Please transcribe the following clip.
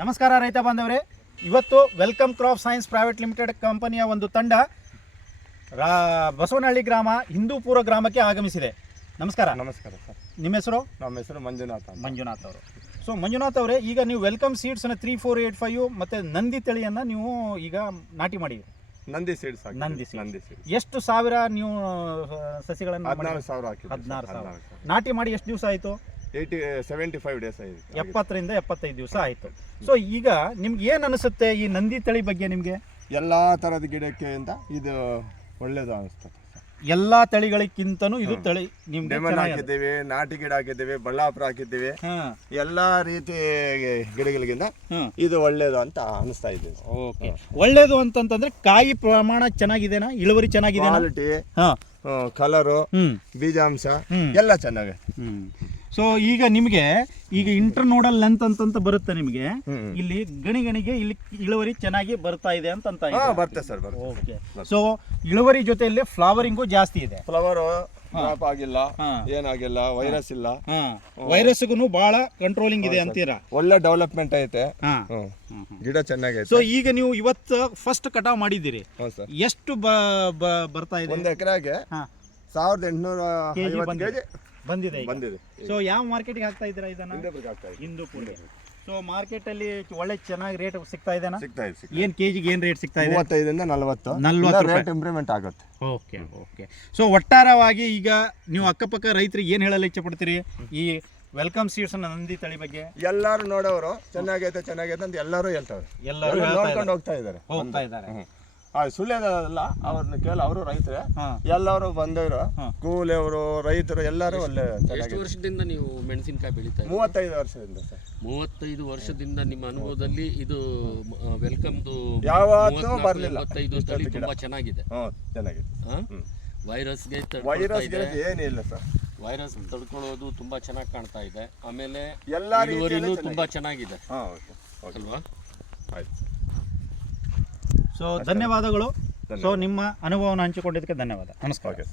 ನಮಸ್ಕಾರ ರೈತ ಬಾಂಧವರೇ, ಇವತ್ತು welcome crop science private limited ಕಂಪನಿಯ ಒಂದು ತಂಡ ಬಸವನಹಳ್ಳಿ ಗ್ರಾಮ ಹಿಂದೂಪುರ ಗ್ರಾಮಕ್ಕೆ ಆಗಮಿಸಿದೆ. ನಮಸ್ಕಾರ. ನಮಸ್ಕಾರ ಸರ್. ನಿಮ್ಮ ಹೆಸರು? ನಮ್ಮ ಹೆಸರು ಮಂಜುನಾಥ್. ಮಂಜುನಾಥ್ ಅವರು. ಸೊ ಮಂಜುನಾಥ್ ಅವರೇ, ಈಗ ನೀವು ವೆಲ್ಕಮ್ ಸೀಡ್ಸನ್ನು 3485 ಮತ್ತು ನಂದಿ ತಳಿಯನ್ನು ನೀವು ಈಗ ನಾಟಿ ಮಾಡಿದ್ದೀರಿ. ನಂದಿ ಸೀಡ್ಸ್. ನಂದಿ ಸೀಡ್ಸ್. ಎಷ್ಟು ಸಾವಿರ ನೀವು ಸಸಿಗಳನ್ನು? 14,000 ಹಾಕಿ. 16,000 ನಾಟಿ ಮಾಡಿ ಎಷ್ಟು ದಿವಸ ಆಯಿತು? 75 ಡೇಸ್ ಆಯಿತು. 70 ರಿಂದ 75 ದಿವಸ ಆಯಿತು. ಸೊ ಈಗ ನಿಮ್ಗೆ ಏನು ಅನಿಸುತ್ತೆ ಈ ನಂದಿ ತಳಿ ಬಗ್ಗೆ? ನಿಮಗೆ ಎಲ್ಲ ಥರದ ಗಿಡಕ್ಕೆ ಇದು ಒಳ್ಳೇದು ಅನಿಸ್ತದೆ. ಎಲ್ಲ ತಳಿಗಳಿಗಿಂತನೂ ಇದು ತಳಿ ನಿಮ್ಗೆ ಹಾಕಿದ್ದೀವಿ, ನಾಟಿ ಗಿಡ ಹಾಕಿದ್ದೀವಿ, ಬಳ್ಳಾಪುರ ಹಾಕಿದ್ದೀವಿ. ಎಲ್ಲ ರೀತಿ ಗಿಡಗಳಿಗಿಂತ ಇದು ಒಳ್ಳೇದು ಅಂತ ಅನಿಸ್ತಾ ಇದ್ದೀವಿ. ಓಕೆ, ಒಳ್ಳೇದು ಅಂತಂತಂದ್ರೆ ಕಾಯಿ ಪ್ರಮಾಣ ಚೆನ್ನಾಗಿದೆನಾ? ಇಳುವರಿ ಚೆನ್ನಾಗಿದೆ? ಕ್ವಾಲಿಟಿ, ಕಲರು, ಬೀಜಾಂಶ ಎಲ್ಲ ಚೆನ್ನಾಗಿದೆ. ಸೊ ಈಗ ನಿಮಗೆ ಈಗ ಇಂಟರ್ನೋಡಲ್ ಲೆಂತ್ ಅಂತ ಬರುತ್ತೆ ನಿಮಗೆ. ಇಲ್ಲಿ ಗಣಿಗೆ ಇಲ್ಲಿ ಇಳುವರಿ ಚೆನ್ನಾಗಿ ಬರ್ತಾ ಇದೆ ಅಂತ ಬರುತ್ತೆ ಸರ್. ಓಕೆ. ಸೊ ಇಳುವರಿ ಜೊತೆಯಲ್ಲಿ ಫ್ಲವರಿಂಗು ಜಾಸ್ತಿ ಇದೆ. ಫ್ಲವರ್ ಡ್ರಾಪ್ ಆಗಿಲ್ಲ, ಏನಾಗಿಲ್ಲ, ವೈರಸ್ ಇಲ್ಲ. ವೈರಸ್ಗೂ ಬಹಳ ಕಂಟ್ರೋಲಿಂಗ್ ಇದೆ ಅಂತೀರಾ? ಒಳ್ಳೆ ಡೆವಲಪ್ಮೆಂಟ್ ಐತೆ, ಗಿಡ ಚೆನ್ನಾಗೈತೆ. ಸೊ ಈಗ ನೀವು ಇವತ್ತು ಫಸ್ಟ್ ಕಟಾವ್ ಮಾಡಿದ್ದೀರಿ. ಎಷ್ಟು ಬರ್ತಾ ಇದೆ? 1 ಎಕರೆಗೆ 1850 ಕೆಜಿ ಬಂದಿದೆ. ಸೊ ಯಾವ ಮಾರ್ಕೆಟಿಗೆ ಹಾಕ್ತಾ ಇದ್ದೀರಾ ಇದನ್ನ? ಹಿಂದೂಪುರ. ಸೊ ಮಾರ್ಕೆಟ್ ಅಲ್ಲಿ ಒಳ್ಳೆ ಚೆನ್ನಾಗಿ ರೇಟ್ ಸಿಗ್ತಾ ಇದೆನಾ? ಏನ್ ಕೆಜಿಗೆ ಏನ್ ರೇಟ್ ಸಿಗ್ತಾ ಇದೆ? 35 ರಿಂದ 40 ರೇಟ್ ಇಂಪ್ರೂವ್ಮೆಂಟ್ ಆಗುತ್ತೆ. Okay okay. ಸೊ ಒಟ್ಟಾರವಾಗಿ ಈಗ ನೀವು ಅಕ್ಕಪಕ್ಕ ರೈತರಿಗೆ ಏನ್ ಹೇಳಲು ಇಚ್ಛೆ ಪಡ್ತೀರಿ ಈ ವೆಲ್ಕಮ್ ಸೀಡ್ಸ್ ನಂದಿ ತಳಿ ಬಗ್ಗೆ? ಎಲ್ಲರೂ ನೋಡೋರು ಚೆನ್ನಾಗೈತೆ ಅಂತ ಎಲ್ಲರೂ ಹೇಳ್ತಾರೆ. ಎಲ್ಲರೂ ನೋಡ್ಕೊಂಡು ಹೋಗ್ತಾ ಇದ್ದಾರೆ. ಸುಳ್ಳ್ಯದಲ್ಲ, ಅವ್ರನ್ನ ಕೇಳ, ಅವರು ರೈತರೇ, ಎಲ್ಲರೂ ಬಂದವರು, ಕೂಲಿಯವರು, ರೈತರು ಎಲ್ಲರೂ ಒಳ್ಳೆ. ಎಷ್ಟು ವರ್ಷದಿಂದ ನೀವು ಮೆಣಸಿನಕಾಯಿ ಬೆಳೀತಾ? 35 ವರ್ಷದಿಂದ ಸರ್. 35 ವರ್ಷದಿಂದ ನಿಮ್ಮ ಅನುಭವದಲ್ಲಿ ಇದು ವೆಲ್ಕಮ್ದು ಯಾವತ್ತೂ ಬರಲಿಲ್ಲ. 35 ತಳಿ ತುಂಬಾ ಚೆನ್ನಾಗಿದೆ. ಚೆನ್ನಾಗಿದೆ. ವೈರಸ್ಗೆ ಏನಿಲ್ಲ ಸರ್. ವೈರಸ್ ತಡ್ಕೊಳ್ಳೋದು ತುಂಬಾ ಚೆನ್ನಾಗಿ ಕಾಣ್ತಾ ಇದೆ. ಆಮೇಲೆ ಎಲ್ಲಾ ಇಳುವರಿನೂ ತುಂಬಾ ಚೆನ್ನಾಗಿದೆ ಅಲ್ವಾ? ಆಯ್ತು. ಸೊ ಧನ್ಯವಾದಗಳು. ಸೊ ನಿಮ್ಮ ಅನುಭವವನ್ನು ಹಂಚಿಕೊಂಡಿದ್ದಕ್ಕೆ ಧನ್ಯವಾದ. ನಮಸ್ಕಾರ.